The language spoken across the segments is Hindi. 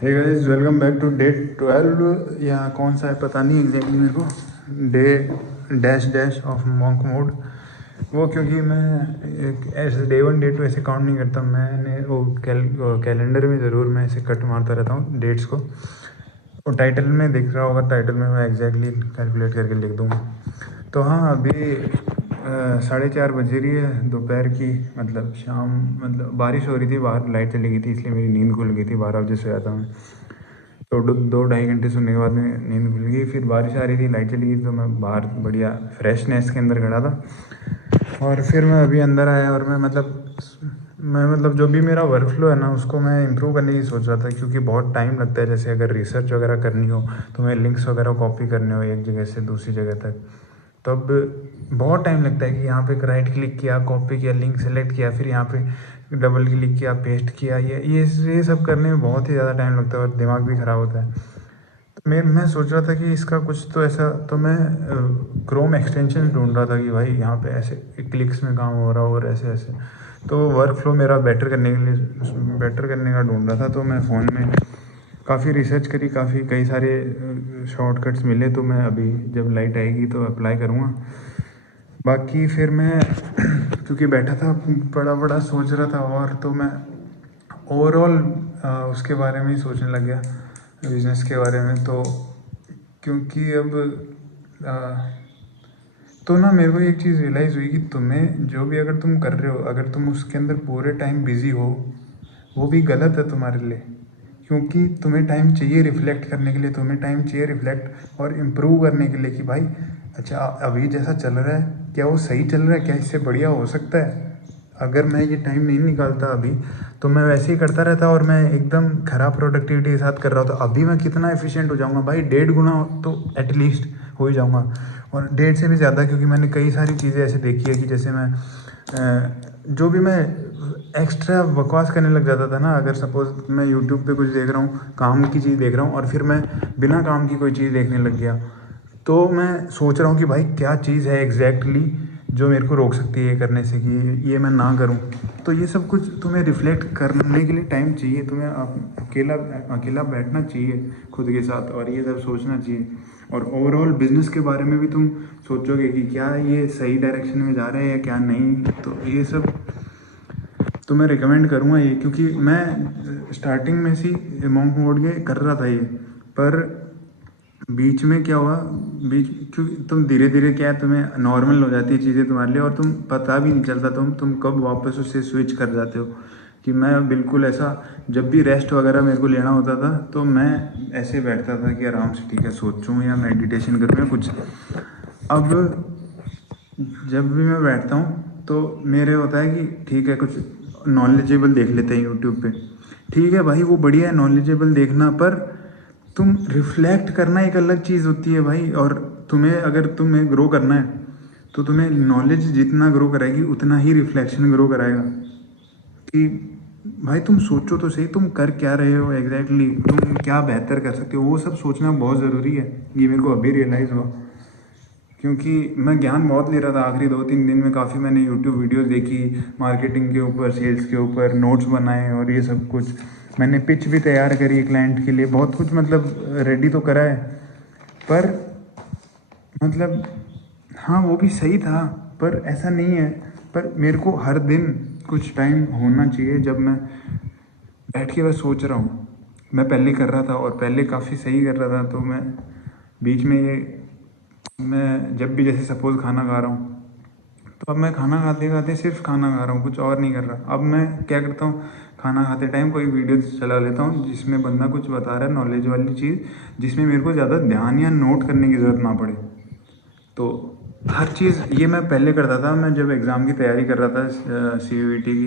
Hey guys, welcome back to day 12 या कौन सा है पता नहीं एग्जैक्टली मेरे को। Day dash dash of monk mode. वो क्योंकि मैं एक ऐसे डे 1 डे 2 ऐसे काउंट नहीं करता। मैंने वो कैलेंडर में ज़रूर मैं ऐसे कट मारता रहता हूँ डेट्स को। और टाइटल में दिख रहा होगा, टाइटल में मैं एग्जैक्टली कैलकुलेट करके लिख दूँगा। तो हाँ, अभी 4:30 बज रही है दोपहर की, मतलब शाम, मतलब बारिश हो रही थी बाहर, लाइट चली गई थी इसलिए मेरी नींद खुल गई थी। 12 बजे सोया था मैं। तो 2-2 ढाई घंटे सोने के बाद में नींद खुल गई। फिर बारिश आ रही थी, लाइट चली गई, तो मैं बाहर बढ़िया फ्रेशनेस के अंदर खड़ा था। और फिर मैं अभी अंदर आया और मैं जो भी मेरा वर्क फ्लो है ना, उसको मैं इम्प्रूव करने की सोच रहा था। क्योंकि बहुत टाइम लगता है, जैसे अगर रिसर्च वगैरह करनी हो तो मैं लिंक्स वगैरह कॉपी करने हो एक जगह से दूसरी जगह तक, तब बहुत टाइम लगता है कि यहाँ पे राइट क्लिक किया, कॉपी किया, लिंक सेलेक्ट किया, फिर यहाँ पे डबल क्लिक किया, पेस्ट किया। ये सब करने में बहुत ही ज़्यादा टाइम लगता है और दिमाग भी ख़राब होता है। तो मैं सोच रहा था कि इसका कुछ तो ऐसा, तो मैं क्रोम एक्सटेंशन ढूंढ रहा था कि भाई यहाँ पे ऐसे क्लिक्स में काम हो रहा हो और ऐसे ऐसे। तो वर्क फ्लो मेरा बेटर करने का ढूंढ रहा था। तो मैं फ़ोन में काफ़ी रिसर्च करी, कई सारे शॉर्टकट्स मिले। तो मैं अभी जब लाइट आएगी तो अप्लाई करूँगा। बाकी फिर मैं क्योंकि बैठा था, बड़ा बड़ा सोच रहा था, और तो मैं ओवरऑल उसके बारे में ही सोचने लग गया, बिजनेस के बारे में। तो क्योंकि अब आ, तो ना मेरे को एक चीज़ रियलाइज़ हुई कि तुम्हें जो भी अगर तुम कर रहे हो, अगर तुम उसके अंदर पूरे टाइम बिजी हो, वो भी गलत है तुम्हारे लिए। क्योंकि तुम्हें टाइम चाहिए रिफ्लेक्ट करने के लिए, तुम्हें टाइम चाहिए रिफ्लेक्ट और इम्प्रूव करने के लिए कि भाई अच्छा, अभी जैसा चल रहा है क्या वो सही चल रहा है, क्या इससे बढ़िया हो सकता है। अगर मैं ये टाइम नहीं निकालता अभी, तो मैं वैसे ही करता रहता और मैं एकदम ख़राब प्रोडक्टिविटी के साथ कर रहा होता। अभी मैं कितना एफिशिएंट हो जाऊंगा भाई, 1.5 गुना तो एटलीस्ट हो ही जाऊंगा। और 1.5 से भी ज़्यादा, क्योंकि मैंने कई सारी चीज़ें ऐसे देखी है कि जैसे जो भी मैं एक्स्ट्रा बकवास करने लग जाता था ना। अगर सपोज़ मैं यूट्यूब पे कुछ देख रहा हूँ, काम की चीज़ देख रहा हूँ, और फिर मैं बिना काम की कोई चीज़ देखने लग गया, तो मैं सोच रहा हूँ कि भाई क्या चीज़ है एग्जैक्टली जो मेरे को रोक सकती है ये करने से कि ये मैं ना करूँ। तो ये सब कुछ तुम्हें रिफ्लेक्ट करने के लिए टाइम चाहिए। तुम्हें अकेला अकेला बैठना चाहिए खुद के साथ, और ये सब सोचना चाहिए। और ओवरऑल बिजनेस के बारे में भी तुम सोचोगे कि क्या ये सही डायरेक्शन में जा रहा है या क्या नहीं। तो ये सब तो मैं रिकमेंड करूँगा ये, क्योंकि मैं स्टार्टिंग में सी मॉन्क मोड के कर रहा था ये। पर बीच में क्या हुआ, बीच क्योंकि तुम धीरे धीरे क्या है, तुम्हें नॉर्मल हो जाती है चीज़ें तुम्हारे लिए, और तुम पता भी नहीं चलता तुम कब वापस उससे स्विच कर जाते हो। कि मैं बिल्कुल ऐसा, जब भी रेस्ट वगैरह मेरे को लेना होता था तो मैं ऐसे बैठता था कि आराम से ठीक है सोचूं या मेडिटेशन करूं या कुछ। अब जब भी मैं बैठता हूँ तो मेरे होता है कि ठीक है कुछ नॉलेजेबल देख लेते हैं यूट्यूब पे। ठीक है भाई, वो बढ़िया है नॉलेजेबल देखना, पर तुम रिफ्लेक्ट करना एक अलग चीज़ होती है भाई। और तुम्हें अगर तुम्हें ग्रो करना है तो तुम्हें नॉलेज जितना ग्रो कराएगी उतना ही रिफ्लेक्शन ग्रो कराएगा। कि भाई तुम सोचो तो सही, तुम कर क्या रहे हो एग्जैक्टली, तुम क्या बेहतर कर सकते हो, वो सब सोचना बहुत ज़रूरी है। ये मेरे को अभी रियलाइज़ हुआ, क्योंकि मैं ज्ञान बहुत ले रहा था आखिरी 2-3 दिन में। काफ़ी मैंने यूट्यूब वीडियोस देखी, मार्केटिंग के ऊपर, सेल्स के ऊपर नोट्स बनाए, और ये सब कुछ मैंने पिच भी तैयार करी क्लाइंट के लिए, बहुत कुछ मतलब रेडी तो करा है। पर मतलब हाँ, वो भी सही था, पर ऐसा नहीं है। पर मेरे को हर दिन कुछ टाइम होना चाहिए जब मैं बैठ के बस सोच रहा हूँ। मैं पहले कर रहा था और पहले काफ़ी सही कर रहा था, तो मैं बीच में ये, मैं जब भी जैसे सपोज़ खाना खा रहा हूँ, तो अब मैं खाना खाते खाते सिर्फ खाना खा रहा हूँ, कुछ और नहीं कर रहा। अब मैं क्या करता हूँ, खाना खाते टाइम कोई वीडियो चला लेता हूँ जिसमें बंदा कुछ बता रहा है नॉलेज वाली चीज़, जिसमें मेरे को ज़्यादा ध्यान या नोट करने की ज़रूरत ना पड़े। तो हर चीज़ ये मैं पहले करता था। मैं जब एग्ज़ाम की तैयारी कर रहा था CUET की,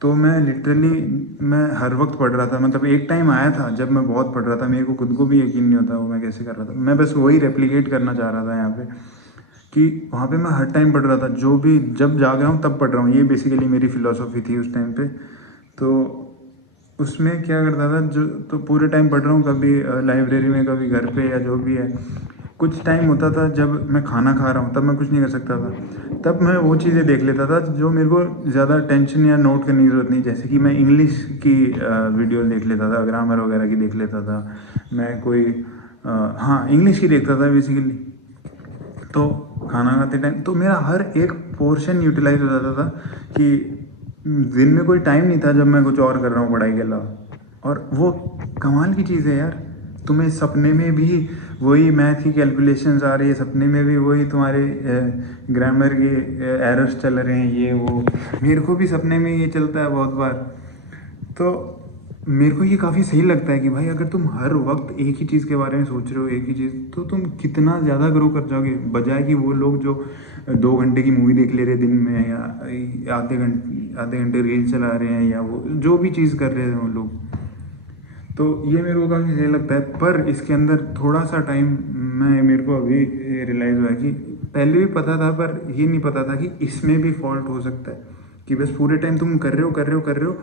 तो मैं लिटरली मैं हर वक्त पढ़ रहा था। मतलब एक टाइम आया था जब मैं बहुत पढ़ रहा था, मेरे को खुद को भी यकीन नहीं होता वो मैं कैसे कर रहा था। मैं बस वही रेप्लिकेट करना चाह रहा था यहाँ पे, कि वहाँ पे मैं हर टाइम पढ़ रहा था, जो भी जब जाग रहा हूँ तब पढ़ रहा हूँ। ये बेसिकली मेरी फ़िलासफ़ी थी उस टाइम पे। तो उसमें क्या करता था, जो तो पूरे टाइम पढ़ रहा हूँ, कभी लाइब्रेरी में, कभी घर पे, या जो भी है। कुछ टाइम होता था जब मैं खाना खा रहा हूँ तब मैं कुछ नहीं कर सकता था, तब मैं वो चीज़ें देख लेता था जो मेरे को ज़्यादा टेंशन या नोट करने की ज़रूरत नहीं, जैसे कि मैं इंग्लिश की वीडियो देख लेता था, ग्रामर वगैरह की देख लेता था, मैं कोई हाँ इंग्लिश की देखता था बेसिकली। तो खाना खाते टाइम तो मेरा हर एक पोर्शन यूटिलाइज हो जाता था कि दिन में कोई टाइम नहीं था जब मैं कुछ और कर रहा हूँ पढ़ाई के अलावा। और वो कमाल की चीज़ है यार, तुम्हें सपने में भी वही मैथ की कैलकुलेशंस आ रही है, सपने में भी वही तुम्हारे ग्रामर के एरर्स चल रहे हैं, ये वो मेरे को भी सपने में ये चलता है बहुत बार। तो मेरे को ये काफ़ी सही लगता है कि भाई अगर तुम हर वक्त एक ही चीज़ के बारे में सोच रहे हो, एक ही चीज़, तो तुम कितना ज़्यादा ग्रो कर जाओगे, बजाय कि वो लोग जो 2 घंटे की मूवी देख ले रहे दिन में, या आधे घंटे रील चला रहे हैं, या वो जो भी चीज़ कर रहे हैं वो लोग। तो ये मेरे को काफ़ी सही लगता है, पर इसके अंदर थोड़ा सा टाइम मेरे को अभी रियलाइज़ हुआ कि पहले भी पता था, पर ये नहीं पता था कि इसमें भी फॉल्ट हो सकता है, कि बस पूरे टाइम तुम कर रहे हो कर रहे हो कर रहे हो,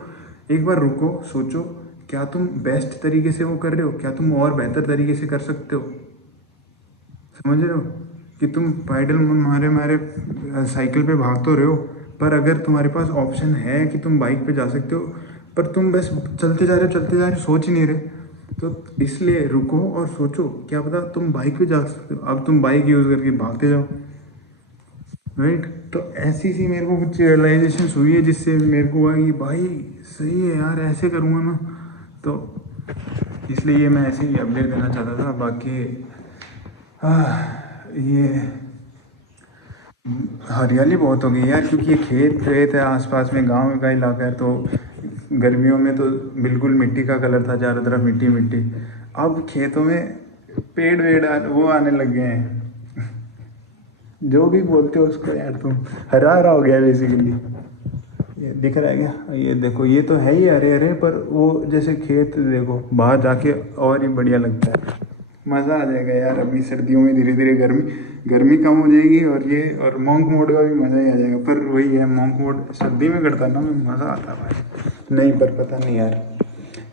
एक बार रुको, सोचो क्या तुम बेस्ट तरीके से वो कर रहे हो, क्या तुम और बेहतर तरीके से कर सकते हो। समझ रहे हो कि तुम पैडल मारे मारे साइकिल पे भाग तो रहे हो, पर अगर तुम्हारे पास ऑप्शन है कि तुम बाइक पे जा सकते हो, पर तुम बस चलते जा रहे हो चलते जा रहे हो, सोच ही नहीं रहे। तो इसलिए रुको और सोचो, क्या पता तुम बाइक पे जा सकते हो, अब तुम बाइक यूज़ करके भागते जाओ, राइट। तो ऐसी सी मेरे को कुछ रियलाइजेशन हुई है, जिससे मेरे को हुआ कि भाई सही है यार, ऐसे करूँगा ना। तो इसलिए ये मैं ऐसे ही अपडेट देना चाहता था। बाकी ये हरियाली बहुत हो गई यार, क्योंकि ये खेत वेत है आसपास में, गांव का इलाका है, तो गर्मियों में तो बिल्कुल मिट्टी का कलर था, चारों तरफ मिट्टी मिट्टी। अब खेतों में पेड़ वेड़ वो आने लग गए हैं, जो भी बोलते हो उसको यार, तुम हरा हरा हो गया बेसिकली। ये दिख रहा है क्या, ये देखो, ये तो है ही हरे हरे, पर वो जैसे खेत देखो बाहर जाके और ही बढ़िया लगता है, मज़ा आ जाएगा यार। अभी सर्दियों में धीरे धीरे गर्मी गर्मी कम हो जाएगी, और मॉन्क मोड का भी मज़ा ही आ जाएगा। पर वही है, मॉन्क मोड सर्दी में करता ना मज़ा आता भाई। नहीं, पर पता नहीं यार,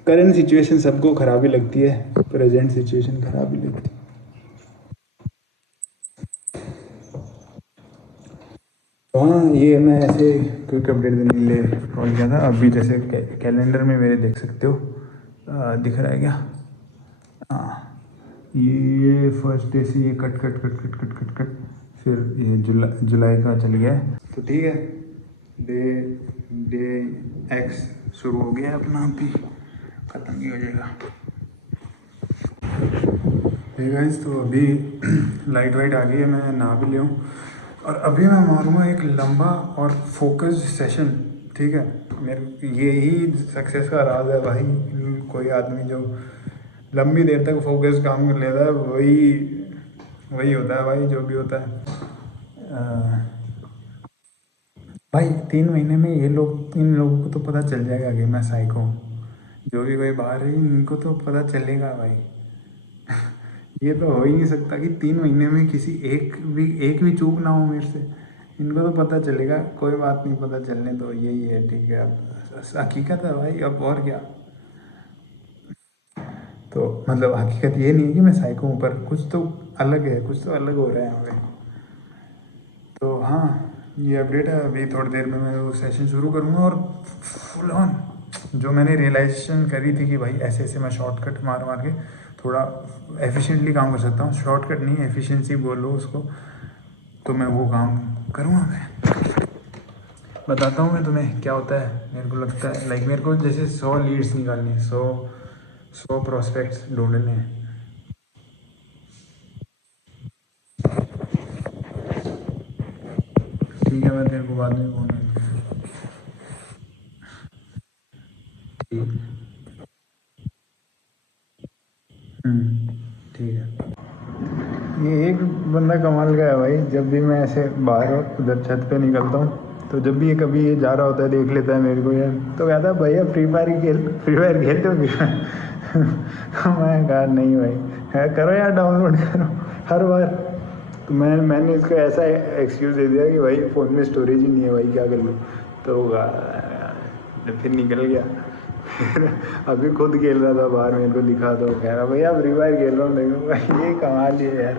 करंट सिचुएशन सबको ख़राब ही लगती है, प्रेजेंट सिचुएशन ख़राब ही लगती है। तो हाँ, ये मैं ऐसे क्विक अपडेट देने के लिए कॉल किया था। अभी जैसे कैलेंडर में मेरे देख सकते हो, दिख रहा है क्या, हाँ, ये फर्स्ट डे से ये cut cut cut cut cut cut cut, फिर ये जुलाई का चल गया है। तो ठीक है, डे डे एक्स शुरू हो गया है अपना, अभी ख़त्म ही हो जाएगा। हे गाइस, तो अभी लाइट वाइट आ गई है, मैं नहा भी लिया हूँ, और अभी मैं मारूँगा एक लंबा और फोकस्ड सेशन। ठीक है, मेरे यही सक्सेस का राज है भाई, कोई आदमी जो लंबी देर तक फोकस काम कर लेता है, वही वही होता है भाई, जो भी होता है। भाई 3 महीने में ये लोग, इन लोगों को तो पता चल जाएगा कि मैं साइको हूँ, जो भी कोई बाहर है इनको तो पता चलेगा भाई। ये तो हो ही नहीं सकता कि 3 महीने में किसी एक भी चूक ना हो मेरे से, इनको तो पता चलेगा। कोई बात नहीं, पता चलने दो, यही है, ठीक है, अब हकीकत है भाई, अब और क्या। तो मतलब हकीकत ये नहीं है कि मैं साइको हूँ, पर कुछ तो अलग है, कुछ तो अलग हो रहा है यहाँ पे। तो हाँ, ये अपडेट है। अभी थोड़ी देर में मैं वो सेशन शुरू करूँगा, और फुल ऑन जो मैंने रियलाइजेशन करी थी कि भाई ऐसे ऐसे मैं शॉर्टकट मार मार के थोड़ा एफिशिएंटली काम कर सकता हूँ, शॉर्टकट नहीं, एफिशिएंसी बोलो उसको, तो मैं वो काम करूँगा। मैं बताता हूँ मैं तुम्हें क्या होता है। मेरे को लगता है लाइक मेरे को जैसे 100 लीड्स निकालनी, 100 प्रोस्पेक्ट्स ढूंढने हैं। ठीक है, मैं तेरे को बाद में फोन करूँगा। ठीक। ठीक है। ये एक बंदा कमाल का है भाई, जब भी मैं ऐसे बाहर उधर छत पे निकलता हूँ, तो जब भी ये कभी ये जा रहा होता है देख लेता है मेरे को यार, तो कहता है भैया फ्री फायर खेलते हो क्या? मैं कहा नहीं भाई, करो यार, डाउनलोड करो हर बार। तो मैंने इसको ऐसा एक्सक्यूज़ दे दिया कि भाई फ़ोन में स्टोरेज ही नहीं है भाई, क्या कर लूँ। तो फिर निकल गया। फिर अभी खुद खेल रहा था बाहर, मेरे को दिखा, तो कह रहा भैया फ्री फायर खेल रहा हूँ, देखो भाई ये कमाल ही है यार।